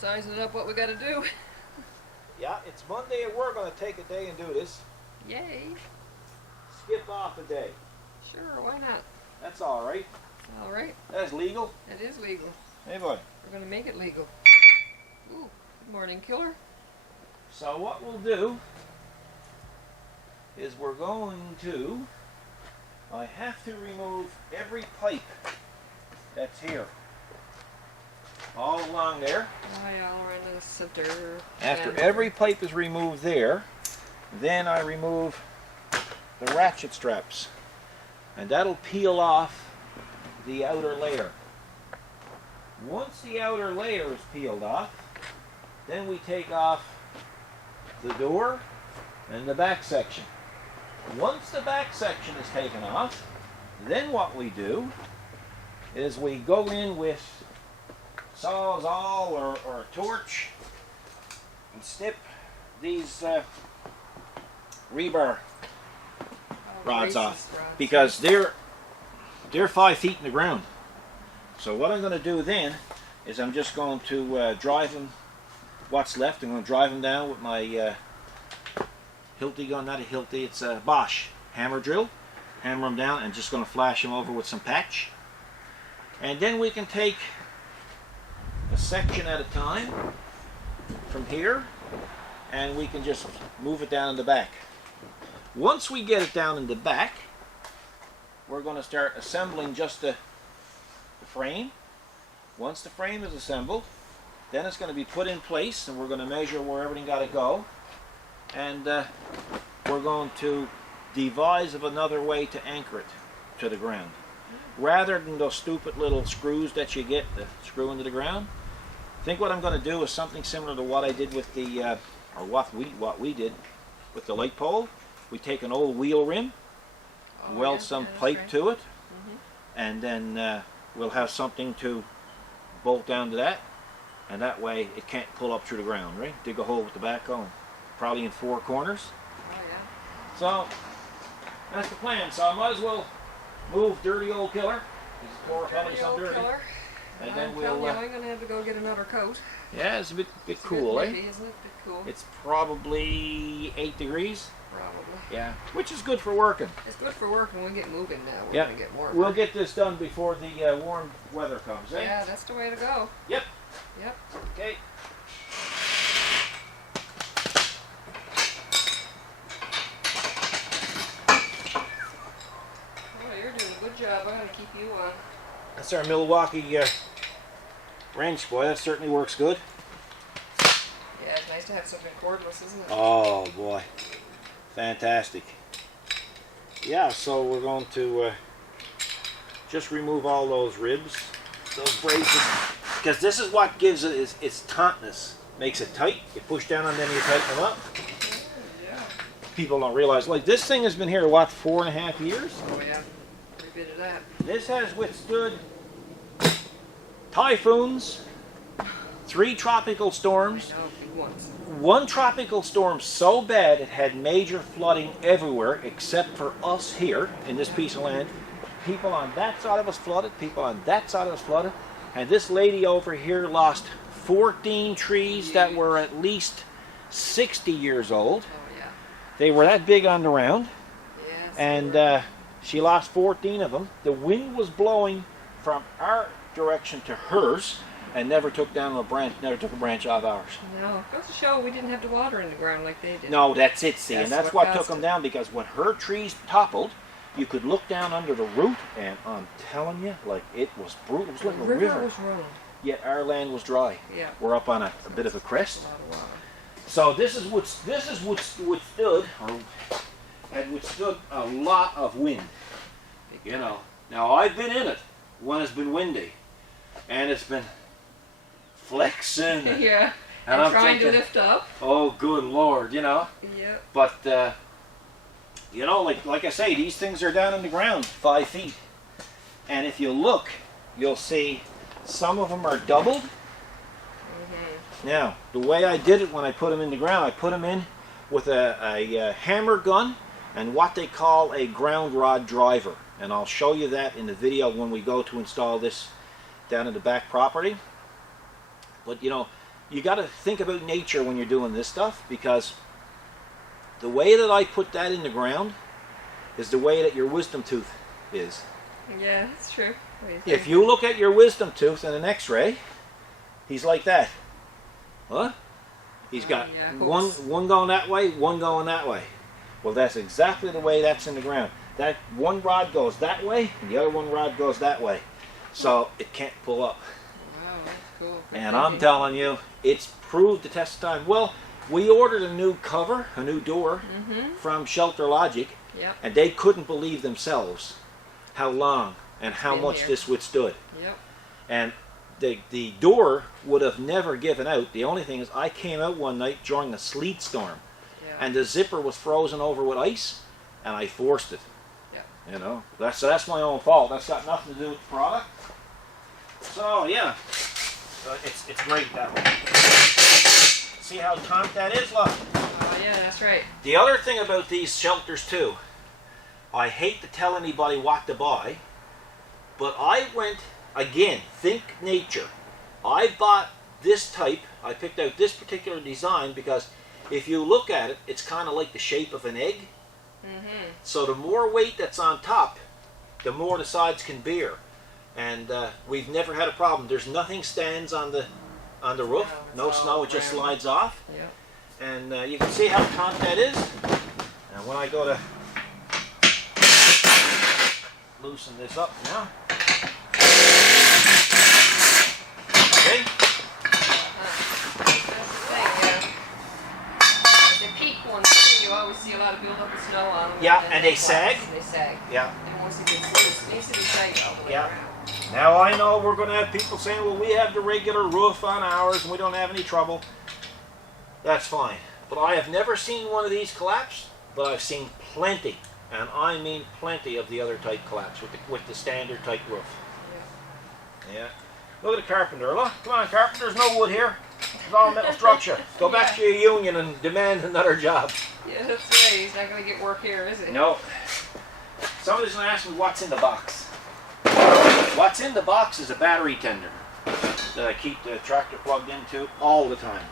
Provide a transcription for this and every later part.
sizing up what we got to do. Yeah, it's Monday and we're going to take a day and do this. Yay. Skip off a day. Sure, why not? That's all right. All right. That's legal. It is legal. Hey, boy. We're going to make it legal. Ooh, good morning, killer. So what we'll do is we're going to, I have to remove every pipe that's here. All along there. Right, all around the center. After every pipe is removed there, then I remove the ratchet straps. And that'll peel off the outer layer. Once the outer layer is peeled off, then we take off the door and the back section. Once the back section is taken off, then what we do is we go in with Sawzall or a torch and snip these rebar rods off because they're 5 feet in the ground. So what I'm going to do then is I'm just going to drive them, what's left, I'm going to drive them down with my Hilti gun, not a Hilti, it's a Bosch hammer drill. Hammer them down and just going to flash them over with some patch. And then we can take a section at a time from here and we can just move it down in the back. Once we get it down in the back, we're going to start assembling just the frame. Once the frame is assembled, then it's going to be put in place and we're going to measure where everything got to go, and we're going to devise of another way to anchor it to the ground. Rather than those stupid little screws that you get to screw into the ground, I think what I'm going to do is something similar to what I did with the, or what we did with the light pole. We take an old wheel rim, weld some pipe to it, and then we'll have something to bolt down to that, and that way it can't pull up through the ground, right? Dig a hole with the backhoe, probably in 4 corners. Oh, yeah. So that's the plan. So I might as well move dirty old killer. He's tore probably some dirty. Killer. And then I'm we'll. telling you, I'm gonna have to go get another coat. Yeah, it's a bit It's cool, a eh? bit nippy, isn't it? A bit cool. It's probably 8 degrees. Probably. Yeah, which is good for working. It's good for work when we get moving now. We're Yep. gonna get more. We'll get this done before the warm weather comes, eh? Yeah, that's the way to go. Yep. Yep. Okay. Oh, you're doing a good job. I'm gonna keep you on. That's our Milwaukee wrench, boy. That certainly works good. Yeah, it's nice to have something cordless, isn't it? Oh boy, fantastic. Yeah, so we're going to just remove all those ribs, those braces, because this is what gives it its tautness, makes it tight. You push down on them, you tighten them up. Yeah. People don't realize, like, this thing has been here, what, 4.5 years? Oh yeah. Every bit of that. This has withstood typhoons, 3 tropical storms. I know, big ones. 1 tropical storm so bad it had major flooding everywhere except for us here in this piece of land. People on that side of us flooded, people on that side of us flooded, and this lady over here lost 14 trees that were at least 60 years old. Oh yeah. They were that big on the round, Yes. and she lost 14 of them. The wind was blowing from our direction to hers, and never took down a branch, never took a branch off ours. No, goes to show we didn't have to water in the ground like they did. No, that's it, see, and That's that's what what took caused them it. down, because when her trees toppled, you could look down under the root, and I'm telling you, like, it was brutal. It was The like a river river. was running. Yet our land was dry. Yeah. We're up on a bit of a crest. A lot of water. So this is withstood, or had withstood a lot of wind. You know. Now I've been in it when it's been windy, and it's been flexing. Yeah. And And I'm trying thinking, to lift up. oh, good Lord, you know. Yeah. But you know, like I say, these things are down in the ground 5 feet, and if you look, you'll see some of them are doubled. Now, the way I did it when I put them in the ground, I put them in with a hammer gun and what they call a ground rod driver. And I'll show you that in the video when we go to install this down in the back property. But you know, you got to think about nature when you're doing this stuff, because the way that I put that in the ground is the way that your wisdom tooth is. Yeah, that's true. If you look at your wisdom tooth in an x-ray, he's like that. Huh? He's got yeah, one going that way, one going that way. Well, that's exactly the way that's in the ground. That one rod goes that way, and the other one rod goes that way. So it can't pull up. Wow, that's cool. And I'm telling you, it's proved the test of time. Well, we ordered a new cover, a new door from Shelter Logic, Yep. and they couldn't believe themselves how long and how Been much here. this withstood. Yep. And the door would have never given out. The only thing is, I came out one night during a sleet storm, Yeah. and the zipper was frozen over with ice, and I forced it. Yeah. You know, that's my own fault. That's got nothing to do with the product. So yeah, it's great that way. See how taut that is, look. Oh yeah, that's right. The other thing about these shelters too, I hate to tell anybody what to buy, but I went, again, think nature. I bought this type, I picked out this particular design because if you look at it, it's kind of like the shape of an egg. So the more weight that's on top, the more the sides can bear. And we've never had a problem. There's nothing stands on the roof, no snow, it just slides off. Yep. And you can see how taut that is. And when I go to loosen this up now, okay. That's the thing, yeah. The peak ones too, you always see a lot of buildup of snow on them. Yeah, then and they sag. They sag. Yeah. And once it gets, it needs to be tight all the way Yeah. around. Now I know we're going to have people saying, well, we have the regular roof on ours and we don't have any trouble. That's fine. But I have never seen one of these collapse, but I've seen plenty, and I mean plenty of the other type collapse with the standard type roof. Yeah. Look at the carpenter. Look, come on, carpenter. There's no wood here. It's all metal structure. Go back to your union and demand another job. Yeah, that's right. He's not going to get work here, is he? No. Somebody's going to ask me what's in the box. What's in the box is a battery tender that I keep the tractor plugged into all the time.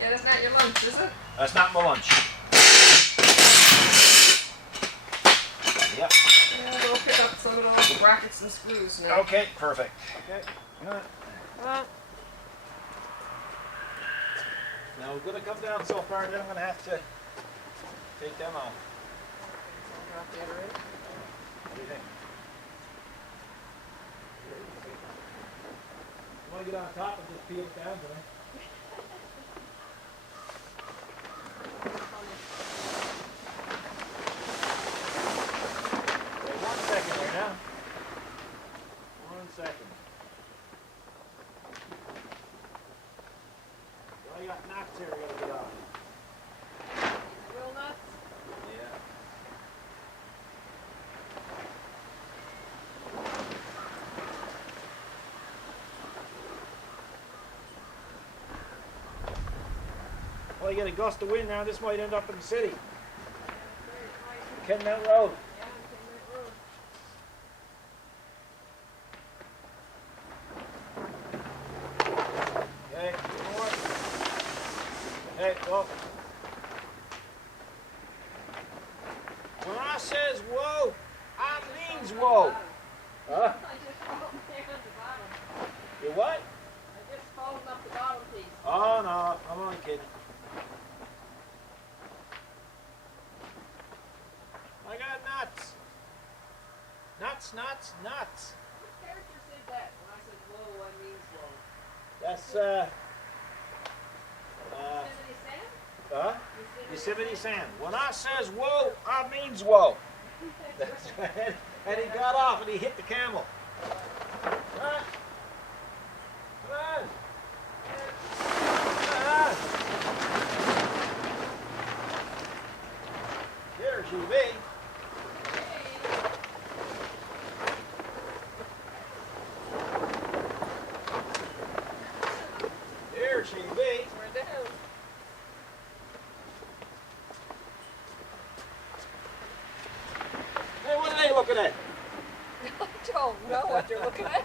Yeah, that's not your lunch, is it? That's not my lunch. Yep. Yeah, we'll pick up some of those brackets and screws now. Okay, perfect. Okay. Now we're going to come down so far, then I'm going to have to take them off. Drop the other end. What do you think? You want to get on top and just peel it down to me? Wait 1 second here now. 1 second. Well, you got knots here we got to get off. Real nuts? Yeah. Well, you get a gust of wind now, this might end up in the city. Kenmount Road. Okay, more. Hey, well. When I says whoa, I means whoa. Huh? I just folded there at the bottom. You what? I just folded up the bottom piece. Oh no, I'm only kidding. I got nuts. Nuts, nuts, nuts. What character said that? When I said whoa, I means whoa. That's Yosemite Sam? Yosemite Sam. When I says whoa, I means whoa. That's right. And he got off and he hit the camel. Huh? Come on. Come on. There she be. There she be. We're down. Hey, what are they looking at? I don't know what you're looking at.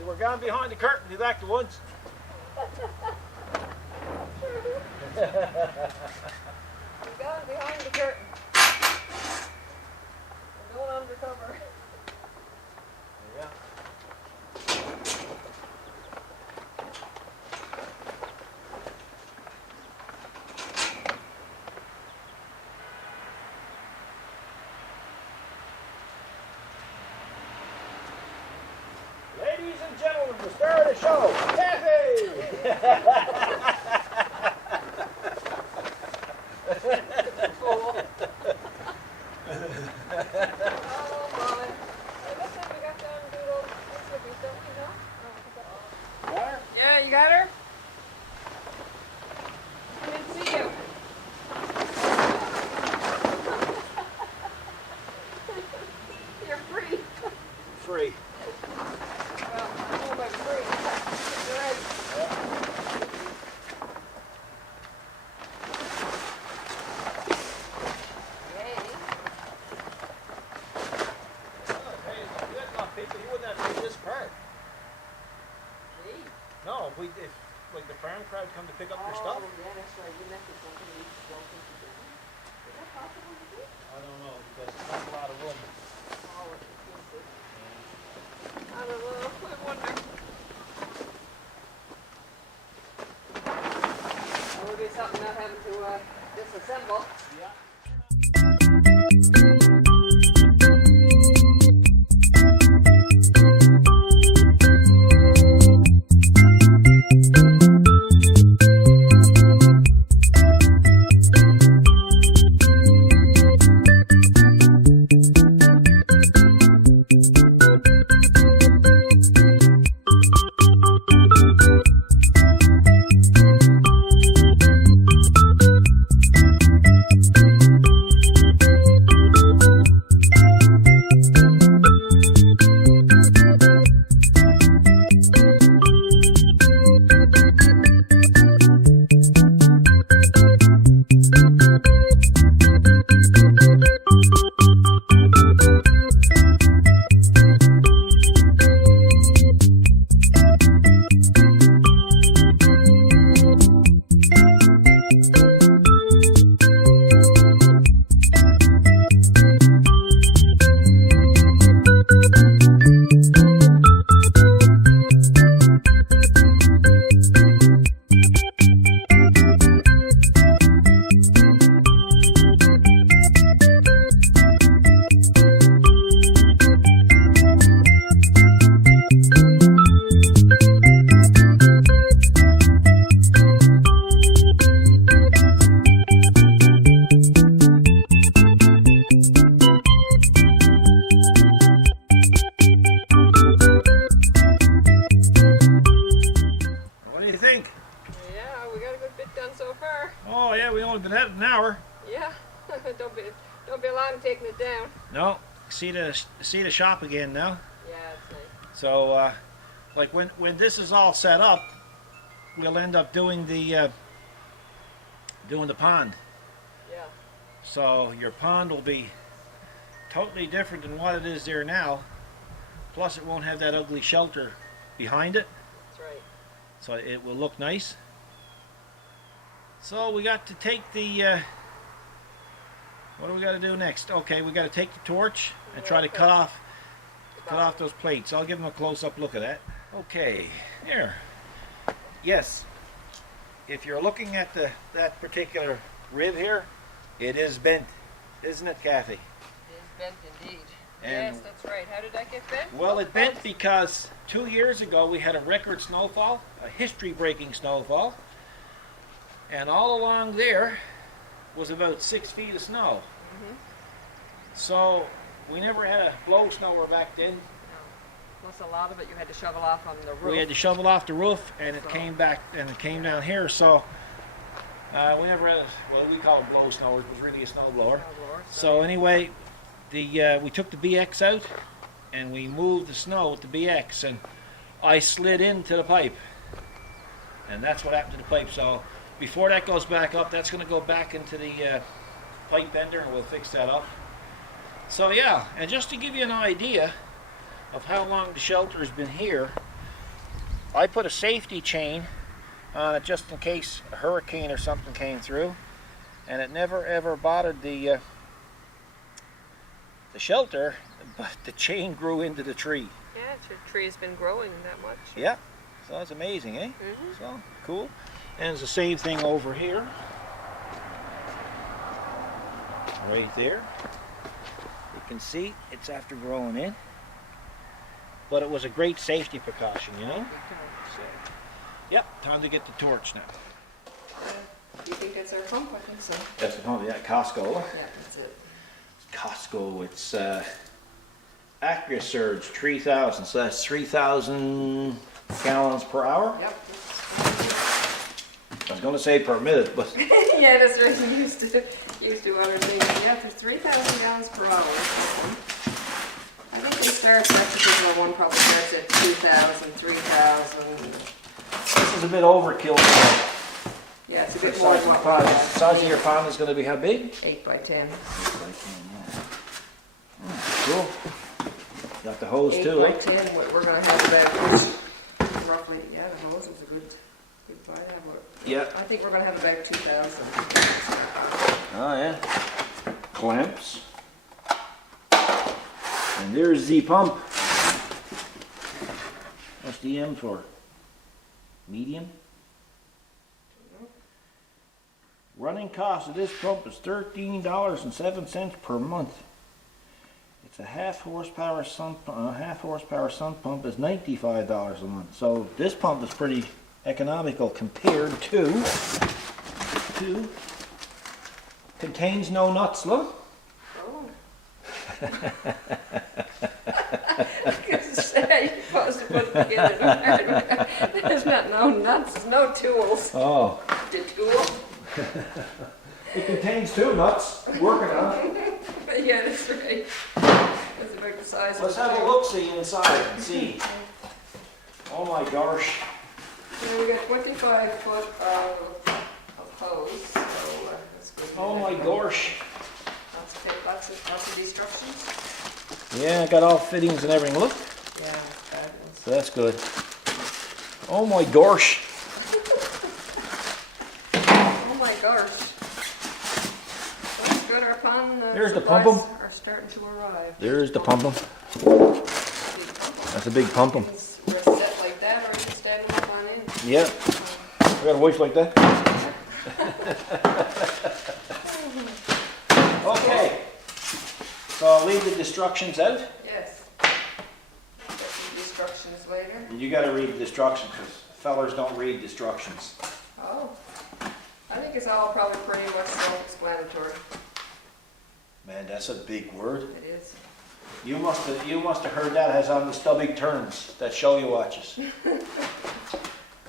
Because we're gone behind the curtain. Be back to once. We're gone behind the curtain. We're going undercover. Yeah. Ladies and gentlemen, the star of the show, Kathy! Yeah, you got her? I didn't see you. You're free. Free. Well, I don't know about free. You're right. Yay. Hey, it's good enough, people. You wouldn't have to do this part. Gee. No, if like the farm crowd come to pick up their stuff. Yeah, that's right. You left it something to eat. Is that possible to do? I don't know because there's not a lot of room. Oh, it's expensive. I don't know. I wonder. That would be something not having to disassemble. Yeah. Oh yeah, we only been at it an hour. Yeah, don't be long taking it down. No, see the shop again now. Yeah, it's nice. So, like when this is all set up, we'll end up doing the pond. Yeah. So your pond will be totally different than what it is there now. Plus, it won't have that ugly shelter behind it. That's right. So it will look nice. So we got to take the, what do we got to do next? Okay, we got to take the torch and try to cut off those plates. I'll give them a close-up look at that. Okay, here. Yes, if you're looking at that particular rib here, it is bent, isn't it, Kathy? It is bent indeed. And yes, that's right. How did that get bent? well, it bent because 2 years ago we had a record snowfall, a history-breaking snowfall. And all along there was about 6 feet of snow. Mm-hmm. So we never had a blow snower back then. No. Plus a lot of it you had to shovel off on the roof. We had to shovel off the roof, and it came back, and it came down here. So we never had, well, we call it blow snowers. It was really a snow blower. So anyway, we took the BX out, and we moved the snow with the BX, and I slid into the pipe, and that's what happened to the pipe. So before that goes back up, that's going to go back into the pipe bender, and we'll fix that up. So yeah, and just to give you an idea of how long the shelter has been here, I put a safety chain on it just in case a hurricane or something came through, and it never ever bothered the shelter, but the chain grew into the tree. Yeah, your tree's been growing that much. Yeah, so that's amazing, eh? Mm-hmm. So cool. And it's the same thing over here, right there. You can see it's after growing in, but it was a great safety precaution, you know. So, yep, time to get the torch now. You think that's our pump? I think so. That's the pump, yeah, Costco. Yeah, that's it. Costco, it's AccuSurge 3000, so that's 3,000 gallons per hour. Yep. I was going to say per minute, but Yeah, that's right. You used to other things. Yeah, there's 3,000 gallons per hour. I think it starts, that particular one probably starts at 2,000, 3,000. this is a bit overkill for Yeah, it's a the bit more size than of the what pond. we The have. size of your pond is going to be how big? 8 by 10. Cool. Got the hose 8 too, by eh? 10, we're going to have about roughly, yeah, the hose is a good buy. Yeah. I think we're going to have about 2,000. Oh yeah. Clamps. And there's the pump. What's the M for? Medium? Running cost of this pump is $13.07 per month. It's a half horsepower sump pump is $95 a month. So this pump is pretty economical compared to contains no nuts, look. Oh. Because you're supposed to put it together. There's no nuts, there's no tools. Oh. The tool? It contains two nuts. Working on it. But yeah, that's right. That's about the size of Let's the have a thing. look-see inside and see. Oh my gosh. Yeah, we got 25 foot of hose, so that's good. Oh my gosh. Lots of instructions. Yeah, I got all fittings and everything. Look. Yeah, fabulous. So that's good. Oh my gosh. Oh my gosh. That's good, our pond. There's the supplies pump 'em. are starting to arrive. There's the pump 'em. That's a big pump 'em. We're set like that, or you can stand them up on in. Yeah. I got a voice like that. Okay. So I'll leave the instructions out. Yes. Get some instructions later. And you got to read the instructions because fellers don't read the instructions. Oh. I think it's all probably pretty much self-explanatory. Man, that's a big word. It is. You must have heard that as on the stubby turns that show you watches.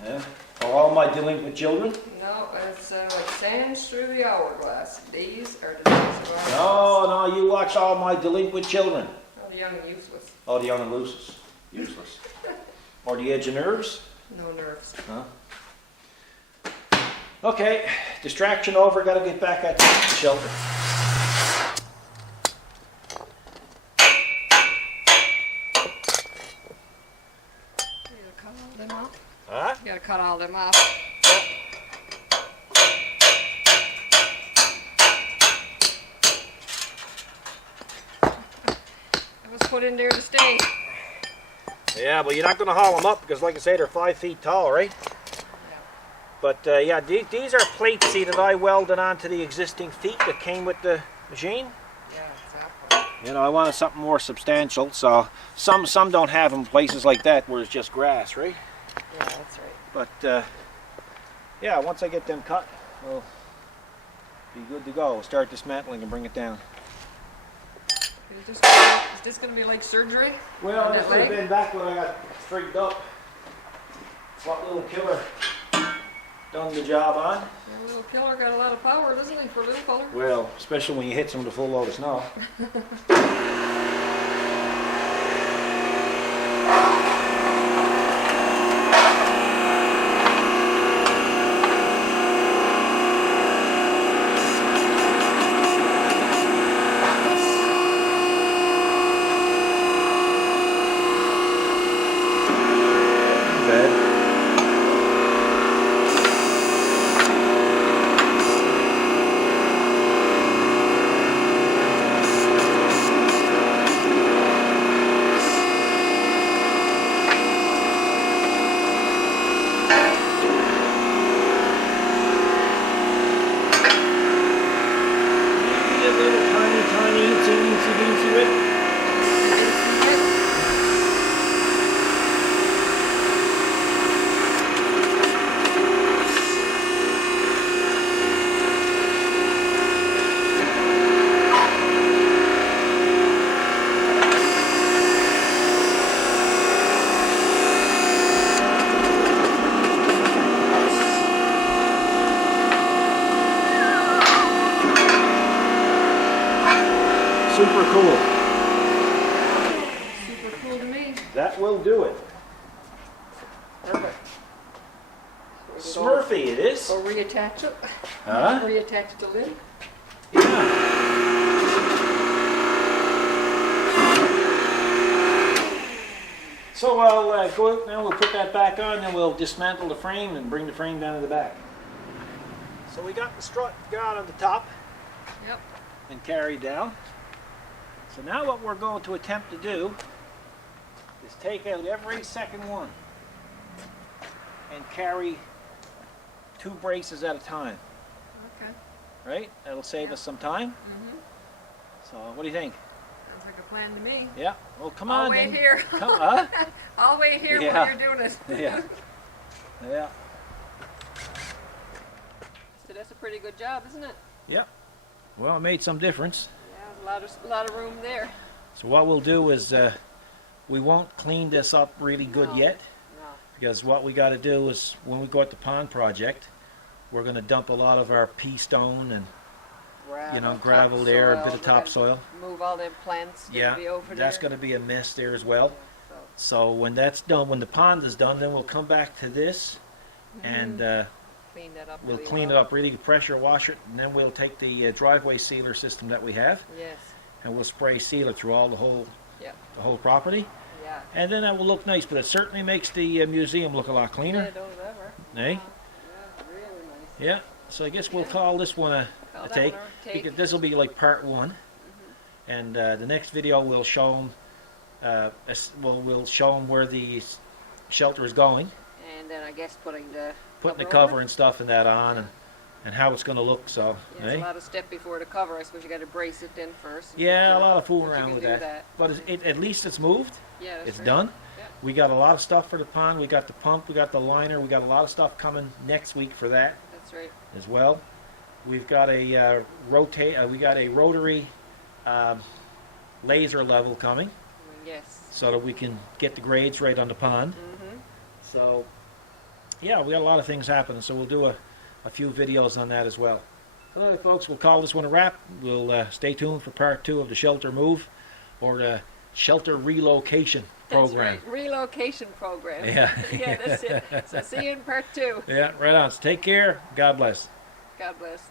Yeah. For all my delinquent children. No, it's like sands through the hourglass. These are the days of our No, no, you watch all my delinquent children. Oh, the young and useless. Oh, the young and useless. Useless. Or the edge of nerves. No nerves. Huh? Okay, distraction over. Got to get back at the shelter. You gotta cut all them off. Huh? You gotta cut all them off. It was put in there to stay. Yeah, but you're not going to haul them up because, like I say, they're 5 feet tall, right? But yeah, these are plates, see, that I welded onto the existing feet that came with the machine. Yeah, exactly. You know, I wanted something more substantial, so some don't have them places like that where it's just grass, right? Yeah, that's right. But yeah, once I get them cut, we'll be good to go. We'll start dismantling and bring it down. Is this gonna be like surgery? Well, On this that would have leg? been back when I got freaked up. What little killer done the job on? The little killer got a lot of power, doesn't he, for a little color? Well, especially when you hit some with a full load of snow. Bad. super cool. Super cool to me. That will do it. Perfect. Smurfy it is. Or reattach it. Huh? Reattach the lid. Yeah. So I'll go out now, we'll put that back on, then we'll dismantle the frame and bring the frame down to the back. So we got the strut got on the top Yep. and carried down. So now what we're going to attempt to do is take out every second one and carry 2 braces at a time, Okay. right? That'll save us some time. Mm-hmm. So what do you think? Sounds like a plan to me. Yeah, well come I'll on wait then. here. Come, huh? I'll wait here Yeah. while you're doing it. Yeah. Yeah. So that's a pretty good job, isn't it? Yep. Well, it made some difference. Yeah, there's a lot of room there. So what we'll do is we won't clean this up really good No. yet, No. because what we got to do is when we go at the pond project, we're going to dump a lot of our pea stone and gravel there, a bit of topsoil. Move all them plants. Yeah, Be over that's there. going to be a mess there as well. So, So when that's done, when the pond is done, then we'll come back to this and clean that up. we'll really clean it well. up, really pressure wash it, and then we'll take the driveway sealer system that we have Yes. and we'll spray sealer through all the whole property, Yeah. and then that will look nice. But it certainly makes the museum look a lot Yeah, cleaner. don't ever. Eh? Yeah, really nice. Yeah. So I guess we'll call this one a Call that take. one a take. Because this will be like part 1, and the next video we'll show them. We'll show them where the shelter is going, And then I guess putting the putting the over cover and stuff and that on, and how it's going to look. So, Yeah, it's eh? a lot of step before the cover. I suppose you got to brace it in first. Yeah, a But, lot of fooling but you around can with do that. But at least it's moved. Yeah, that's It's right. done. Yeah. We got a lot of stuff for the pond. We got the pump. We got the liner. We got a lot of stuff coming next week for that That's right. as well. We've got a we got a rotary laser level coming, Yes. so that we can get the grades right on the pond. Mm-hmm. So, yeah, we got a lot of things happening. So we'll do a few videos on that as well. All right, folks, we'll call this one a wrap. We'll stay tuned for part 2 of the shelter move, or the shelter relocation program. That's right. Relocation program. Yeah. Yeah, that's it. So see you in part 2. Yeah, right on. So take care. God bless. God bless.